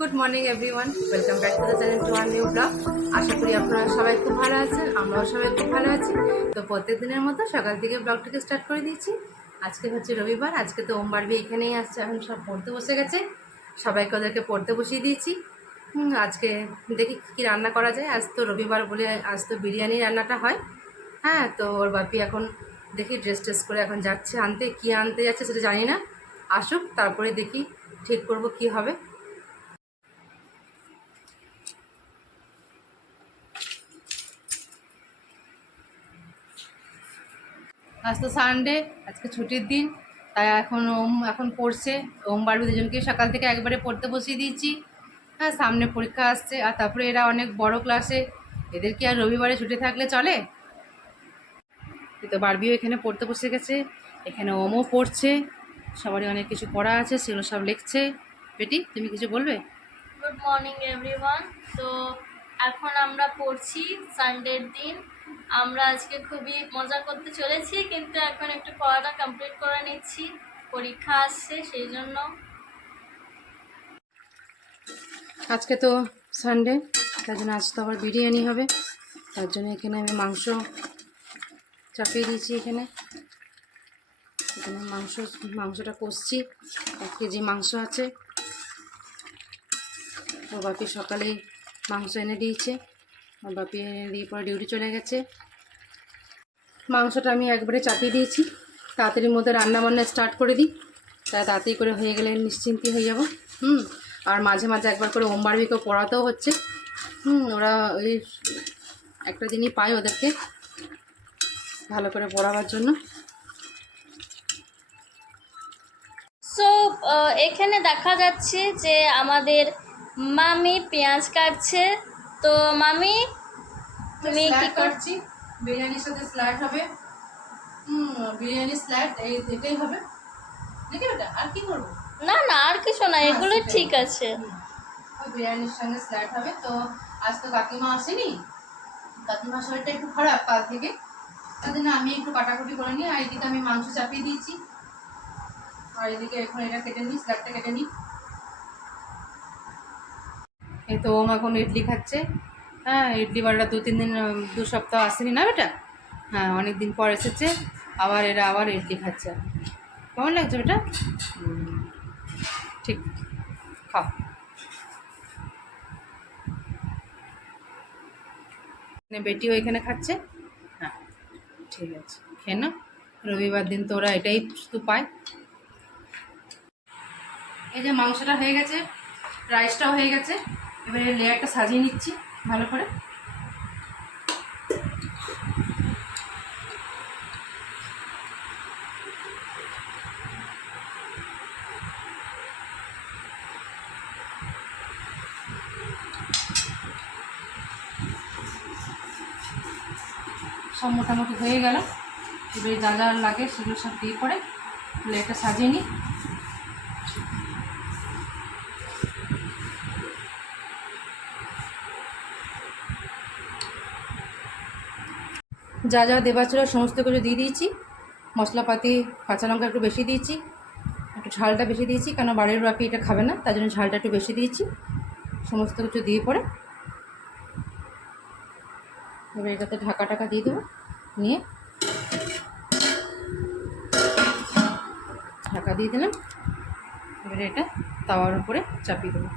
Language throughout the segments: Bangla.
Good morning everyone, welcome back to the channel to our new blog. আশা করি আপনারা সবাই খুব ভালো আছেন, আমরাও সবাই খুব ভালো আছি। তো প্রত্যেক দিনের মতো সকাল থেকে ব্লগটিকে স্টার্ট করে দিয়েছি। আজকে হচ্ছে রবিবার, আজকে তো ওম বারবি এখানেই আসছে, এখন সব পড়তে বসে গেছে, সবাইকে ওদেরকে পড়তে বসিয়ে দিয়েছি। আজকে দেখি কী রান্না করা যায়। আজ তো রবিবার বলে আজ তো বিরিয়ানি রান্নাটা হয়। হ্যাঁ, তো ওর বাপি এখন দেখি ড্রেস ট্রেস করে এখন যাচ্ছে আনতে, কী আনতে যাচ্ছে সেটা জানি না, আসুক তারপরে দেখি ঠিক করব কি হবে। আজ তো সানডে, আজকে ছুটির দিন, তাই এখন পড়ছে। ওম বারবি দুজনকে সকাল থেকে একবারে পড়তে বসিয়ে দিয়েছি। হ্যাঁ, সামনে পরীক্ষা আসছে, আর তারপরে এরা অনেক বড় ক্লাসে, এদের কি আর রবিবারে ছুটি থাকলে চলে? তো বারবিও এখানে পড়তে বসে গেছে, এখানে ওমও পড়ছে, সবারই অনেক কিছু পড়া আছে, সেগুলো সব লিখছে। বেটি, তুমি কিছু বলবে? Good morning everyone. তো এখন আমরা পড়ছি সানডের দিন। আমরা আজকে খুবই মজা করতে চলেছি, কিন্তু এখন একটু পড়াটা কমপ্লিট করে নিচ্ছি, পরীক্ষা আসছে সেই জন্য। আজকে তো সানডে, তার জন্য আজ তো আবার বিরিয়ানি হবে, তার জন্য এখানে আমি মাংস চাপিয়ে দিয়েছি। এখানে এখানে মাংসটা কষছি, 1 কেজি মাংস আছে। ওর বাপি সকালেই মাংস এনে দিয়েছে, ওর বাপি এনে দিয়ে পরে ডিউটি চলে গেছে। মাংসটা আমি একবারে চাপিয়ে দিয়েছি, তাড়াতাড়ির মধ্যে রান্নাবান্না স্টার্ট করে দিই, তাই তাড়াতাড়ি করে হয়ে গেলে নিশ্চিন্তি হয়ে যাব। আর মাঝে মাঝে একবার করে ওম বারবিকেও পড়াতেও হচ্ছে। ওরা ওই একটা দিনই পায় ওদেরকে ভালো করে পড়াবার জন্য। সো এখানে দেখা যাচ্ছে যে আমাদের মামি পেঁয়াজ কাটছে। তো মামি, তুমি কি কাটছি, বিরিয়ানির সাথে স্যালাড হবে। বিরিয়ানি স্যালাড এটাই হবে নাকি বেটা, আর কি করবো? না না, আর কিছু না, এগুলো ঠিক আছে। বিরিয়ানির সঙ্গে স্যালাড হবে। তো আজ তো কাকিমা আসেনি, কাকিমার শরীরটা একটু খারাপ কাল থেকে, তার জন্য আমি একটু কাটাকুটি করে নিই। আর এদিকে আমি মাংস চাপিয়ে দিয়েছি, আর এদিকে এখন এটা কেটে নিই, স্যালাডটা কেটে নিই। এই তো ওম এখন ইডলি খাচ্ছে। হ্যাঁ, ইডলি বারোটা 2-3 দিন, 2 সপ্তাহ আসেনি না বেটা। হ্যাঁ, অনেক দিন পর এসেছে, আবার এরা আবার ইডলি খাচ্ছে। কেমন লাগছে বেটা? ঠিক, খাও। বেটিও এখানে খাচ্ছে। হ্যাঁ, ঠিক আছে, খেয়ে নাও। রবিবার দিন তো ওরা এটাই শুধু পায়। এই যে মাংসটা হয়ে গেছে, রাইসটাও হয়ে গেছে, এবারে লেয়ারটা সাজিয়ে নিচ্ছি ভালো করে। সব মোটামুটি হয়ে গেল, এবারে যা যা লাগে সেগুলো সব দিয়ে পরে লেয়ারটা সাজিয়ে নিই। যা যা দেবার ছিল সমস্ত কিছু দিয়ে দিয়েছি, মশলাপাতি, কাঁচা লঙ্কা একটু বেশি দিয়েছি, একটু ঝালটা বেশি দিয়েছি, কেন বাড়ির বাপি এটা খাবে না, তার জন্য ঝালটা একটু বেশি দিয়েছি। সমস্ত কিছু দিয়ে পরে এবার এটাতে ঢাকা দিয়ে দেবো, নিয়ে ঢাকা দিয়ে দিলাম। এবারে এটা তাওয়ার উপরে চাপিয়ে দেবো।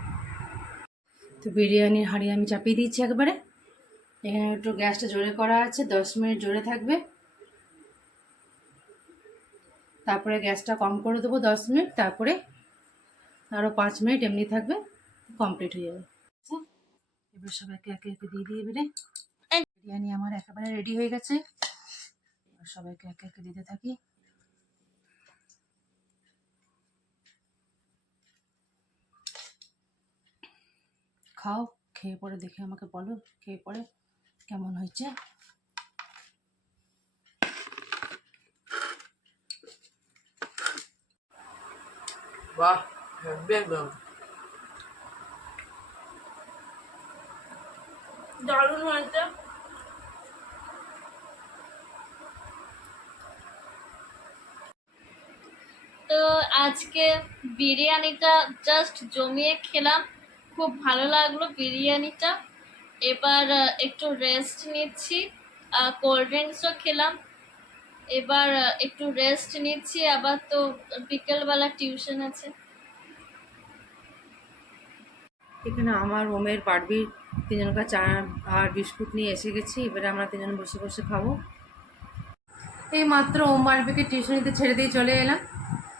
তো বিরিয়ানির হাঁড়ি আমি চাপিয়ে দিয়েছি একবারে। এখানে একটু গ্যাসটা জোরে করা আছে, 10 মিনিট জোরে থাকবে, তারপরে গ্যাসটা কম করে দেবো 10 মিনিট, তারপরে আরও 5 মিনিট এমনি থাকবে, কমপ্লিট হয়ে যাবে। এবার সব একে একে দিয়ে দিয়ে এবারে বিরিয়ানি আমার একেবারে রেডি হয়ে গেছে। এবার সবাইকে একে একে দিতে থাকি। খাও, খেয়ে পরে দেখে আমাকে বলো খেয়ে পরে কেমন হয়েছে। বাহ, হেব্বি একদম দারুণ হয়েছে। তো আজকে বিরিয়ানিটা জাস্ট জমিয়ে খেলাম, খুব ভালো লাগলো বিরিয়ানিটা। এবার একটু রেস্ট নিচ্ছি, কোল্ড ড্রিঙ্কসও খেলাম। এবার একটু রেস্ট নিচ্ছি, আবার তো বিকেলবেলা টিউশন আছে। এখানে আমার রুমের বাড়বির তিনজনকার চা আর বিস্কুট নিয়ে এসে গেছি। এবারে আমরা তিনজন বসে বসে খাবো। এই মাত্র ওম বাড়বিকে টিউশনিতে ছেড়ে দিয়ে চলে এলাম।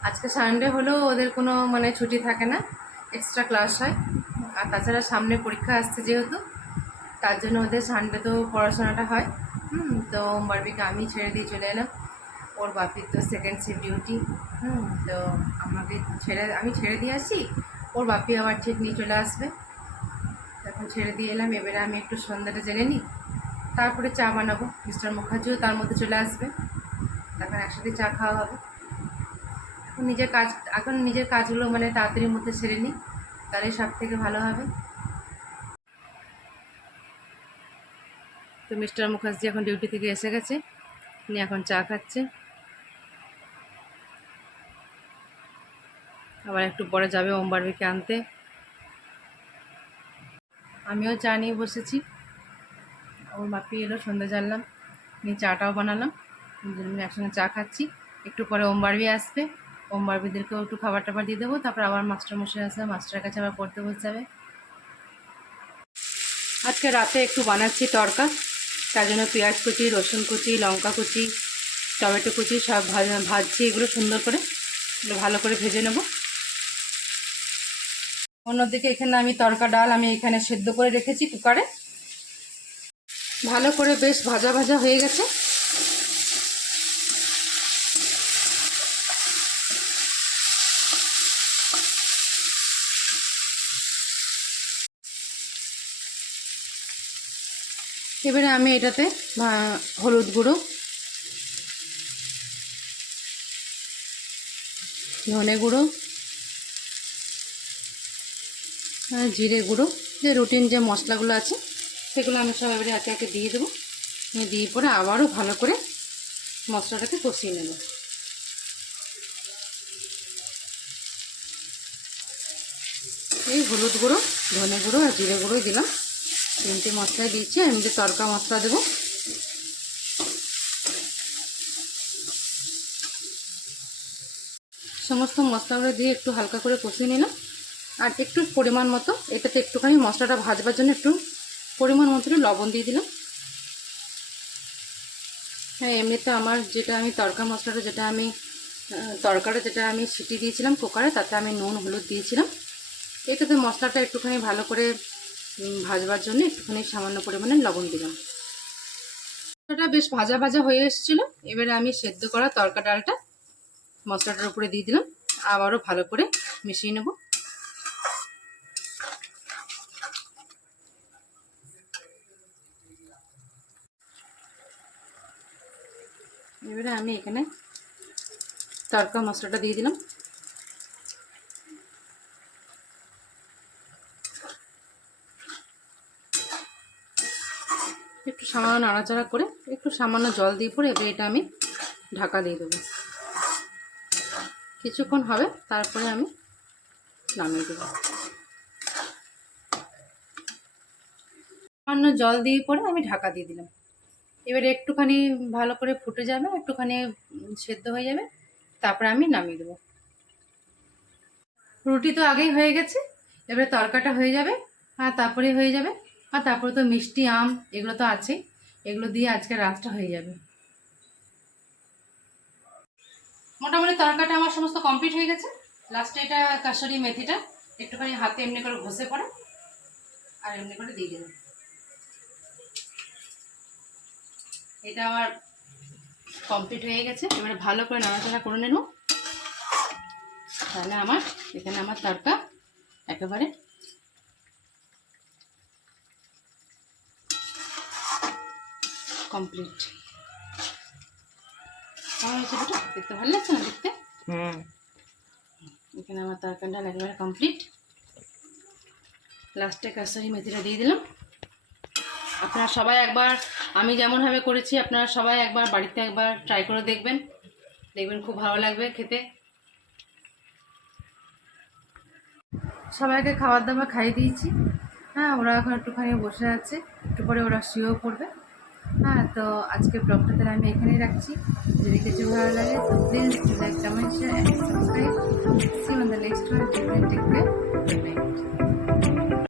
আজকে সানডে হলেও ওদের কোনো মানে ছুটি থাকে না, এক্সট্রা ক্লাস হয়। আর তাছাড়া সামনে পরীক্ষা আসছে যেহেতু, তার জন্য ওদের সানডে তো পড়াশোনাটা হয়। তো ওম বাড়বিকে আমি ছেড়ে দিয়ে চলে এলাম। ওর বাপির তো সেকেন্ড শিফট ডিউটি। তো আমি ছেড়ে দিয়ে আসি, ওর বাপি আবার ঠিক নিয়ে চলে আসবে। এখন ছেড়ে দিয়ে এলাম। এবারে আমি একটু সন্ধ্যাটা জেনে নিই, তারপরে চা বানাবো। মিস্টার মুখার্জিও তার মধ্যে চলে আসবে, তখন একসাথে চা খাওয়া হবে। এখন নিজের কাজগুলো মানে তাড়াতাড়ির মধ্যে সেরে নিই, তাহলে সব থেকে ভালো হবে। তো মিস্টার মুখার্জি এখন ডিউটি থেকে এসে গেছে, উনি এখন চা খাচ্ছে। আবার একটু পরে যাবে ওম বাড়বিকে আনতে। আমিও চা নিয়ে বসেছি। ওর বাপি এলো, সন্ধ্যা জ্বাললাম, নিয়ে চাটাও বানালাম, দুজনে একসঙ্গে চা খাচ্ছি। একটু পরে ওম বাড়বি আসবে, ওম বাড়বিদেরকেও একটু খাবার টাবার দিয়ে দেবো। তারপর আবার মাস্টারমশাই আসবে, মাস্টারের কাছে আবার পড়তে বসে যাবে। আজকে রাতে একটু বানাচ্ছি তড়কা, তার জন্য পেঁয়াজ কুচি, রসুন কুচি, লঙ্কা কুচি, টমেটো কুচি সব ভাজছি। এগুলো সুন্দর করে ভালো করে ভেজে নেব। অন্যদিকে এখানে আমি তড়কা ডাল আমি এখানে সেদ্ধ করে রেখেছি কুকারে, ভালো করে বেশ ভাজা ভাজা হয়ে গেছে। এবারে আমি এটাতে হলুদ গুঁড়ো, ধনে গুঁড়ো, জিরে গুঁড়ো, যে রুটিন যে মশলাগুলো আছে সেগুলো আমি সব এবারে একে একে দিয়ে দেবো। দিয়ে পরে আবারও ভালো করে মশলাটাকে কষিয়ে নেব। এই হলুদ গুঁড়ো, ধনে গুঁড়ো আর জিরে গুঁড়োই দিলাম, তিনটে মশলাই দিয়েছি। আমি যে তড়কা মশলা দেবো, সমস্ত মশলাগুলো দিয়ে একটু হালকা করে কষিয়ে নিলাম। আর একটু পরিমাণ মতো এটাতে একটুখানি মশলাটা ভাজবার জন্য একটু পরিমাণ মতো লবণ দিয়ে দিলাম। হ্যাঁ, এমনিতে আমার যেটা আমি তরকাটা যেটা আমি সিটি দিয়েছিলাম কুকারে, তাতে আমি নুন হলুদ দিয়েছিলাম। এটাতে মশলাটা একটুখানি ভালো করে ভাজবার জন্য একটুখানি সামান্য পরিমাণে লবণ দিলাম। মশলাটা বেশ ভাজা ভাজা হয়ে এসেছিলো। এবারে আমি সেদ্ধ করা তড়কা ডালটা মশলাটার উপরে দিয়ে দিলাম, আবারও ভালো করে মিশিয়ে নেব। এবারে আমি এখানে তড়কা মশলাটা দিয়ে দিলাম। একটু সামান্য নাড়াচাড়া করে একটু সামান্য জল দিয়ে পরে এবার এটা আমি ঢাকা দিয়ে দেবো। কিছুক্ষণ হবে, তারপরে আমি নামিয়ে দেবো। সামান্য জল দিয়ে পরে আমি ঢাকা দিয়ে দিলাম। এবারে একটুখানি ভালো করে ফুটে যাবে, একটুখানি সেদ্ধ হয়ে যাবে, তারপরে আমি নামিয়ে দেবো। রুটি তো আগেই হয়ে গেছে, এবারে তরকাটা হয়ে যাবে আর তারপরে হয়ে যাবে। আর তারপরে তো মিষ্টি আম এগুলো তো আছেই, এগুলো দিয়ে আজকে রাতটা হয়ে যাবে। মোটামুটি তরকাটা আমার সমস্ত কমপ্লিট হয়ে গেছে। লাস্টে এটা কাসুরি মেথিটা একটুখানি হাতে এমনি করে ঘষে পড়ে আর এমনি করে দিয়ে দেবেন। এটা আমার কমপ্লিট হয়ে গেছে। এবারে ভালো করে নাড়াচাড়া করে নেব, তাহলে এখানে আমার তরকা একেবারে কমপ্লিট। কেমন হয়েছে বেটা? দেখতে ভালো লাগছে না দেখতে? এখানে আমার তরকারিটা একেবারে কমপ্লিট। লাস্টে কাসুরি মেথিটা দিয়ে দিলাম। আপনারা সবাই একবার, আমি যেমনভাবে করেছি আপনারা সবাই একবার বাড়িতে একবার ট্রাই করে দেখবেন, খুব ভালো লাগবে খেতে। সবাইকে খাবার দাবার খাইয়ে দিয়েছি। হ্যাঁ, ওরা এখন একটুখানি বসে আছে, একটু পরে ওরা শুয়েও পড়বে। হ্যাঁ, তো আজকে ব্লগটা তাহলে আমি এখানেই রাখছি। যদি কিছু ভালো লাগে তো please like, comment, share and subscribe. See on the next one. Take care.